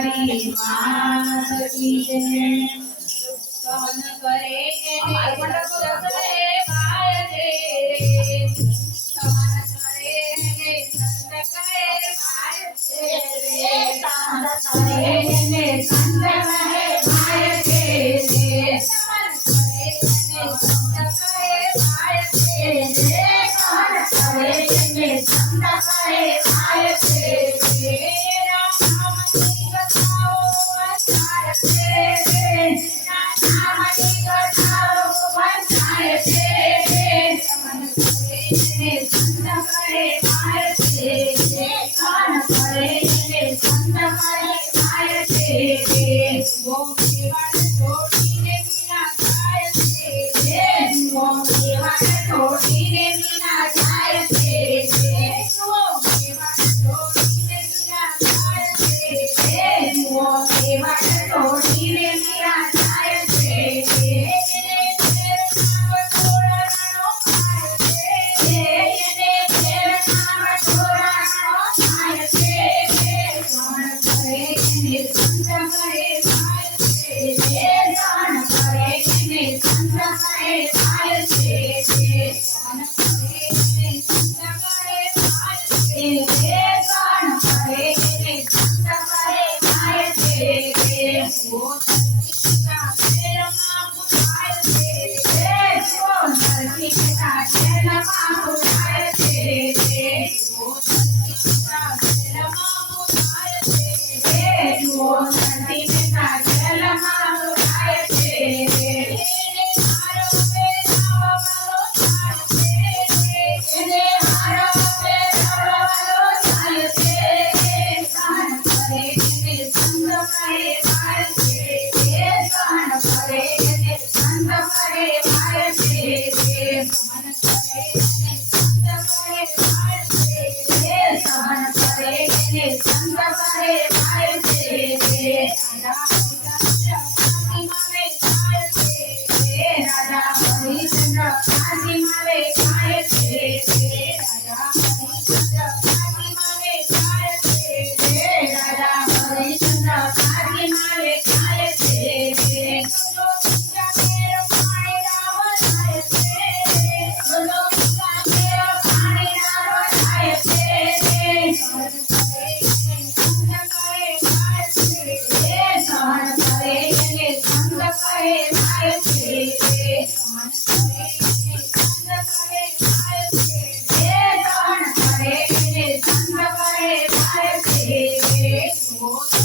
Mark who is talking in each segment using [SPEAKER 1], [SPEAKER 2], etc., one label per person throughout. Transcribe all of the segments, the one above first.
[SPEAKER 1] हमारी मात की जय कौन करे Thank you. boa. Obrigada. more.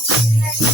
[SPEAKER 1] Thank you.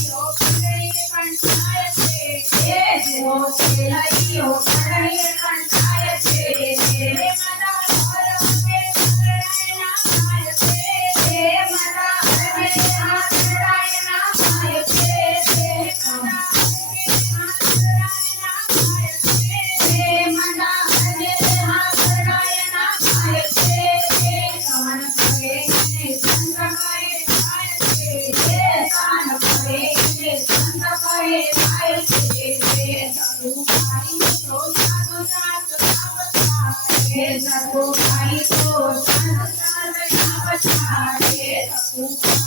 [SPEAKER 1] Yes.